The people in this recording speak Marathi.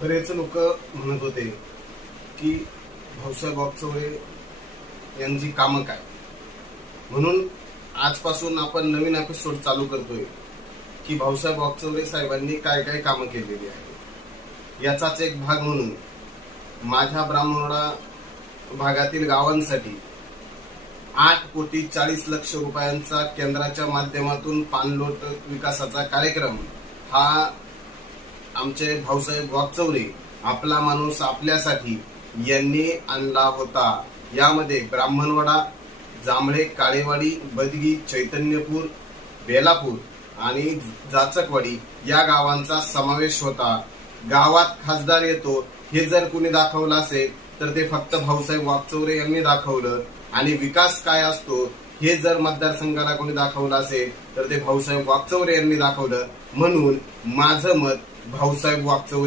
बरेच लोक म्हणत होते की भाऊसाहेब वागचौरे यांची कामं काय, म्हणून आजपासून आपण नवीन एपिसोड चालू करतोय की भाऊसाहेब वागचौरे साहेबांनी काय काय कामं केलेली आहे. याचाच एक भाग म्हणून माझ्या ब्राह्मणवाडा भागातील गावांसाठी 8,40,00,000 रुपयांचा केंद्राच्या माध्यमातून पाणलोट विकासाचा कार्यक्रम हा आमचे भाऊसाहेब वागचौरे आपला माणूस आपल्यासाठी यांनी आणला होता. यामध्ये ब्राह्मणवाडा, जांभळे, काळेवाडी, बदगी, चैतन्यपूर, बेलापूर आणि जाचकवाडी या गावांचा समावेश होता. गावात खासदार येतो हे जर कुणी दाखवलं असेल तर ते फक्त भाऊसाहेब वागचौरे यांनी दाखवलं, आणि विकास काय असतो हे जर मतदारसंघाला कोणी दाखवलं असेल तर ते भाऊसाहेब वागचौरे यांनी दाखवलं. म्हणून माझं मत भाऊसाहेब वागचौरे